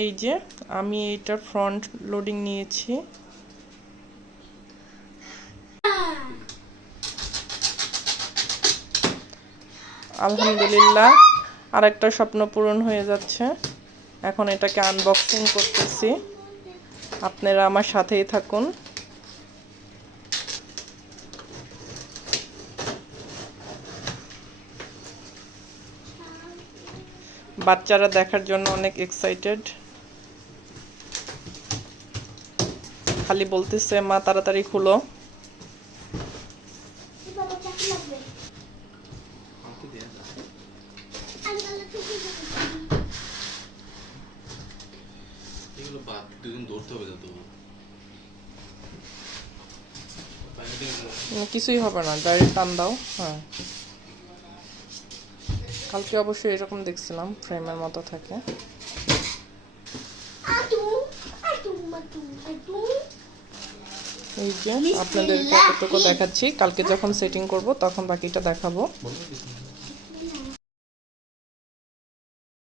এই যে আমি এইটার ফ্রন্ট লোডিং নিয়েছি। আলহামদুলিল্লাহ আরেকটা স্বপ্ন পূরণ হয়ে যাচ্ছে। এখন এটাকে আনবক্সিং করতেছি, আপনারা আমার সাথেই থাকুন। বাচ্চারা দেখার জন্য অনেক এক্সাইটেড, খালি বলতেছে মা তাড়াতাড়ি খুলো। কিছুই হবে না, ডাইরেক্ট টান দাও। হ্যাঁ, কালকে অবশ্যই এরকম দেখছিলাম, ফ্রেমের মতো থাকে। এই যে আপনাদেরকে এতটুকু দেখাচ্ছি, কালকে যখন সেটিং করব তখন বাকিটা দেখাবো।